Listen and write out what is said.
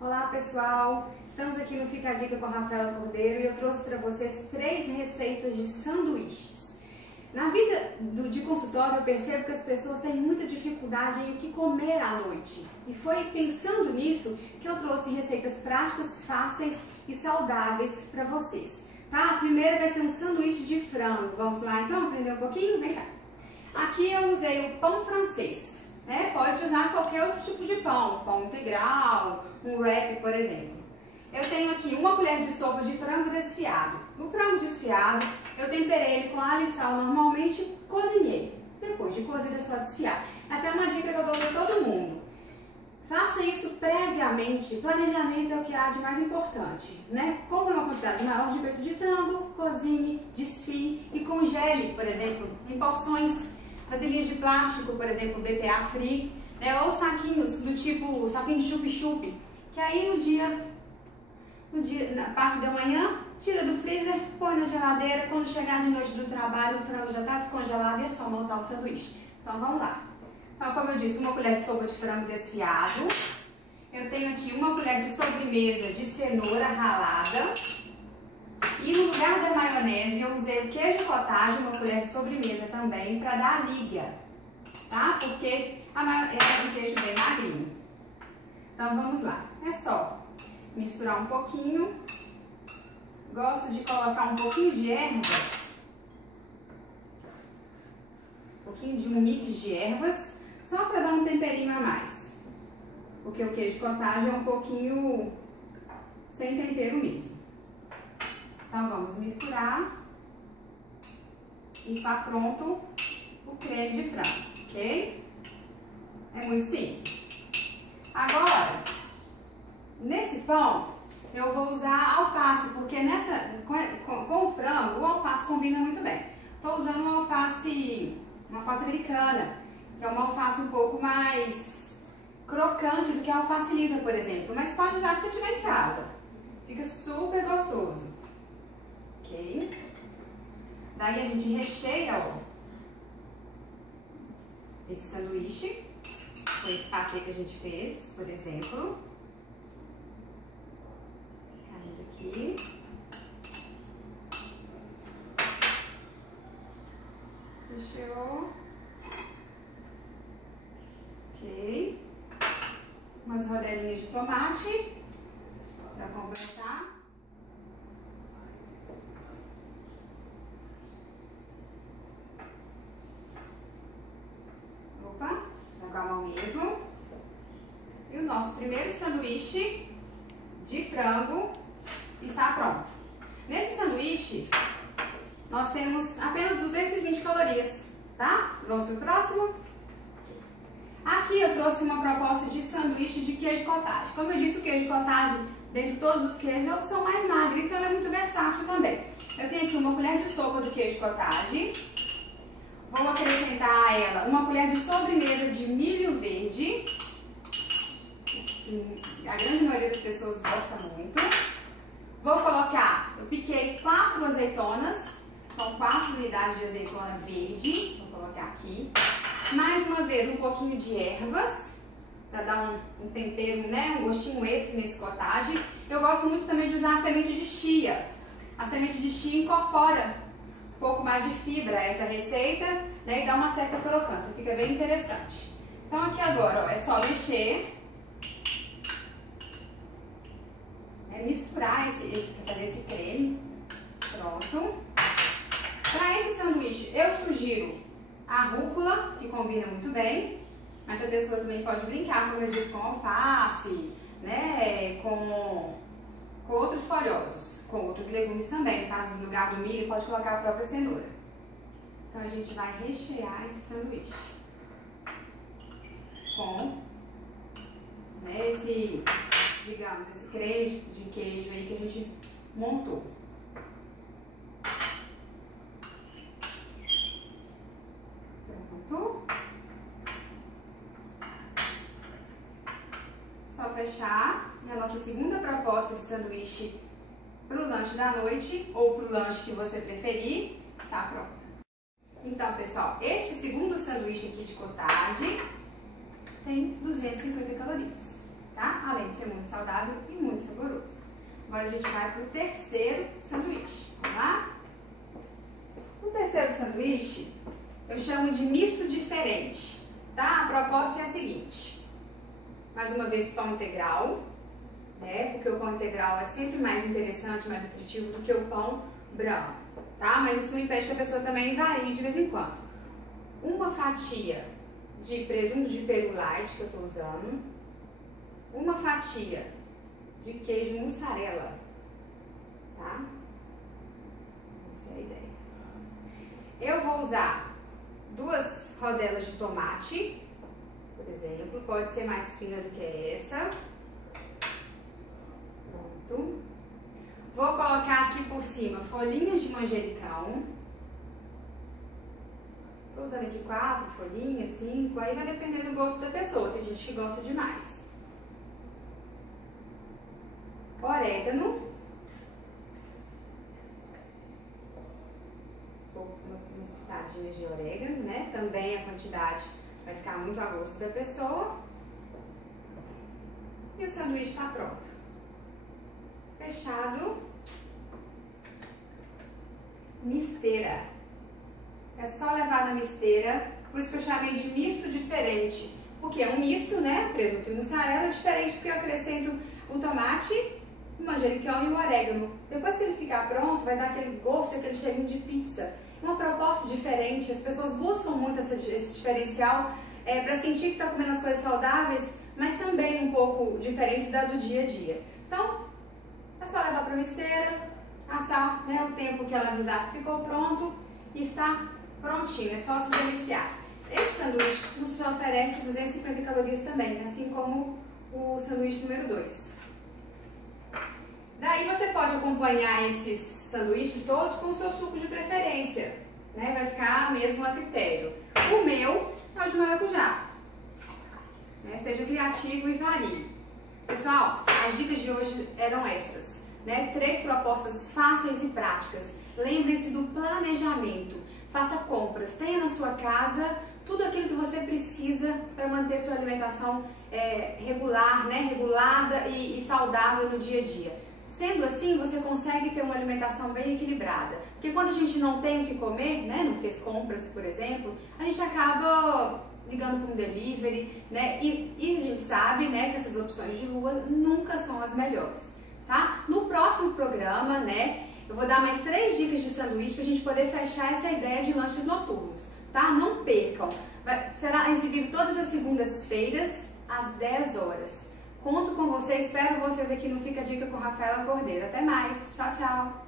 Olá pessoal, estamos aqui no Fica a Dica com a Rafaela Cordeiro e eu trouxe para vocês 3 receitas de sanduíches. Na vida de consultório eu percebo que as pessoas têm muita dificuldade em o que comer à noite. E foi pensando nisso que eu trouxe receitas práticas, fáceis e saudáveis para vocês. Tá? A primeira vai ser um sanduíche de frango. Vamos lá então aprender um pouquinho? Vem cá. Aqui eu usei o pão francês. Pode usar qualquer outro tipo de pão, pão integral, um wrap, por exemplo. Eu tenho aqui uma colher de sopa de frango desfiado. O frango desfiado, eu temperei ele com alho e sal, normalmente cozinhei. Depois de cozido é só desfiar. Até uma dica que eu dou para todo mundo. Faça isso previamente, planejamento é o que há de mais importante, né? Compre uma quantidade maior de peito de frango, cozinhe, desfie e congele, por exemplo, em porções. Vasilhinhas de plástico, por exemplo, BPA free, ou saquinhos do tipo saquinho chup-chup, que aí na parte da manhã, tira do freezer, põe na geladeira, quando chegar de noite do trabalho, o frango já está descongelado e é só montar o sanduíche. Então vamos lá. Então, como eu disse, uma colher de sopa de frango desfiado, eu tenho aqui uma colher de sobremesa de cenoura ralada, e no lugar da maionese eu usei o queijo cottage, uma colher de sobremesa também, para dar a liga, tá? Porque a maionese é um queijo bem magrinho. Então vamos lá, é só misturar um pouquinho. Gosto de colocar um pouquinho de ervas, um pouquinho de um mix de ervas, só para dar um temperinho a mais. Porque o queijo cottage é um pouquinho sem tempero mesmo. Então vamos misturar e está pronto o creme de frango, ok? É muito simples. Agora, nesse pão eu vou usar alface, porque com o frango o alface combina muito bem. Estou usando uma alface americana, que é uma alface um pouco mais crocante do que a alface lisa, por exemplo. Mas pode usar que você tiver em casa. Fica super gostoso. Ok? Daí a gente recheia esse sanduíche com esse patê que a gente fez, por exemplo. Caindo aqui. Recheou. Ok. Umas rodelinhas de tomate para completar. Com a mão mesmo. E o nosso primeiro sanduíche de frango está pronto. Nesse sanduíche, nós temos apenas 220 calorias, tá? Vamos para o próximo? Aqui eu trouxe uma proposta de sanduíche de queijo cottage. Como eu disse, o queijo cottage, dentre todos os queijos, é a opção mais magra, então é muito versátil também. Eu tenho aqui uma colher de sopa de queijo cottage. Vou acrescentar a ela uma colher de sobremesa de milho verde. A grande maioria das pessoas gosta muito. Vou colocar, eu piquei 4 azeitonas. São 4 unidades de azeitona verde. Vou colocar aqui. Mais uma vez, um pouquinho de ervas. Para dar um tempero, um gostinho nesse cottage. Eu gosto muito também de usar a semente de chia. A semente de chia incorpora um pouco mais de fibra a essa receita, e dá uma certa crocância, fica bem interessante. Então aqui agora, é só mexer, misturar fazer esse creme. Pronto. Para esse sanduíche eu sugiro a rúcula, que combina muito bem, mas a pessoa também pode brincar, como eu disse, com alface, com outros folhosos. Com outros legumes também, no caso do lugar do milho, pode colocar a própria cenoura. Então a gente vai rechear esse sanduíche com esse creme de queijo aí que a gente montou. Pronto. Só fechar. E a nossa segunda proposta de sanduíche para o lanche da noite ou para o lanche que você preferir, está pronta. Então, pessoal, este segundo sanduíche aqui de cottage tem 250 calorias. tá? Além de ser muito saudável e muito saboroso. Agora a gente vai para o terceiro sanduíche. Vamos lá? O terceiro sanduíche eu chamo de misto diferente, tá? A proposta é a seguinte. Mais uma vez, pão integral, né? Porque o pão integral é sempre mais interessante, mais nutritivo do que o pão branco, tá? Mas isso não impede que a pessoa também varie de vez em quando. Uma fatia de presunto de peru light que eu tô usando, uma fatia de queijo mussarela, tá? Essa é a ideia. Eu vou usar 2 rodelas de tomate, por exemplo, pode ser mais fina do que essa. Pronto. Vou colocar aqui por cima folhinhas de manjericão. Tô usando aqui 4 folhinhas, 5, aí vai depender do gosto da pessoa, tem gente que gosta de mais. Orégano. Umas pitadinhas de orégano, né? Também a quantidade vai ficar muito a gosto da pessoa. E o sanduíche está pronto. Fechado. Misteira. É só levar na misteira, por isso que eu chamei de misto diferente. Porque é um misto, né? Presunto e mussarela é diferente porque eu acrescento o tomate, o manjericão e o orégano. Depois que ele ficar pronto, vai dar aquele gosto, aquele cheirinho de pizza. Uma proposta diferente, as pessoas buscam muito esse diferencial para sentir que está comendo as coisas saudáveis, mas também um pouco diferente da do dia a dia. Então, é só levar para a misteira, assar, né, o tempo que ela avisar que ficou pronto e está prontinho, é só se deliciar. Esse sanduíche nos oferece 250 calorias também, assim como o sanduíche número 2. Daí você pode acompanhar esses sanduíches todos com o seu suco de preferência, né? Vai ficar mesmo a critério. O meu é o de maracujá, né? Seja criativo e varie. Pessoal, as dicas de hoje eram estas, né? 3 propostas fáceis e práticas. Lembre-se do planejamento. Faça compras, tenha na sua casa tudo aquilo que você precisa para manter sua alimentação regular, né? Regulada e saudável no dia a dia. Sendo assim, você consegue ter uma alimentação bem equilibrada. Porque quando a gente não tem o que comer, né, não fez compras, por exemplo, a gente acaba ligando para um delivery, né, e a gente sabe, né, que essas opções de rua nunca são as melhores, tá? No próximo programa, né, eu vou dar mais 3 dicas de sanduíche para a gente poder fechar essa ideia de lanches noturnos, tá? Não percam. Será exibido todas as segundas-feiras, às 10 horas. Conto com vocês, espero vocês aqui no Fica a Dica com Rafaela Cordeiro. Até mais, tchau, tchau!